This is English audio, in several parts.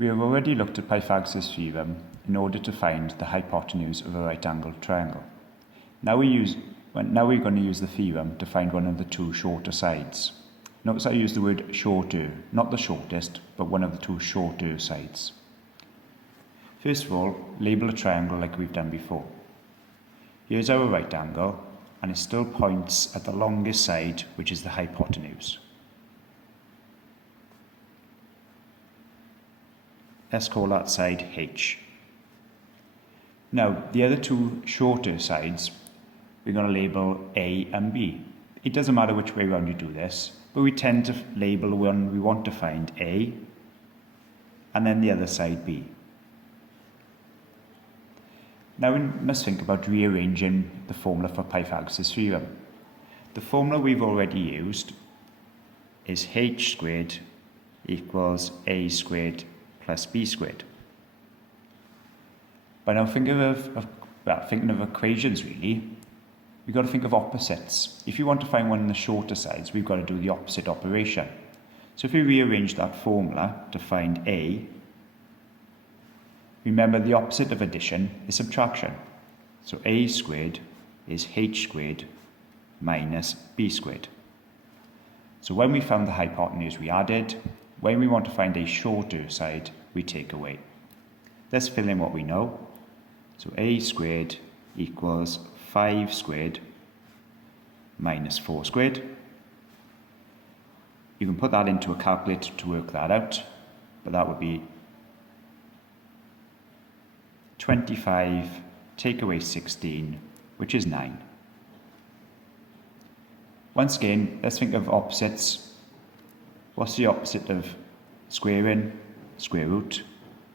We have already looked at Pythagoras' theorem in order to find the hypotenuse of a right-angled triangle. Now we're going to use the theorem to find one of the two shorter sides. Notice I use the word shorter, not the shortest, but one of the two shorter sides. First of all, label a triangle like we've done before. Here's our right angle, and it still points at the longest side, which is the hypotenuse. Let's call that side H. Now, the other two shorter sides, we're going to label A and B. It doesn't matter which way around you do this, but we tend to label one we want to find A, and then the other side B. Now we must think about rearranging the formula for Pythagoras' theorem. The formula we've already used is H squared equals A squared plus B squared. But now thinking of equations really, we've got to think of opposites. If you want to find one of the shorter sides, we've got to do the opposite operation. So if we rearrange that formula to find A, remember the opposite of addition is subtraction. So A squared is H squared minus B squared. So when we found the hypotenuse, we added. When we want to find a shorter side, we take away. Let's fill in what we know. So A squared equals 5 squared minus 4 squared. You can put that into a calculator to work that out, but that would be 25 take away 16, which is 9. Once again, let's think of opposites. What's the opposite of squaring? Square root.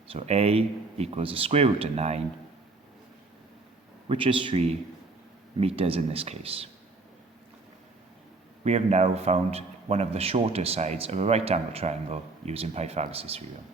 So A equals the square root of 9, which is 3 meters in this case. We have now found one of the shorter sides of a right angle triangle using Pythagoras' theorem.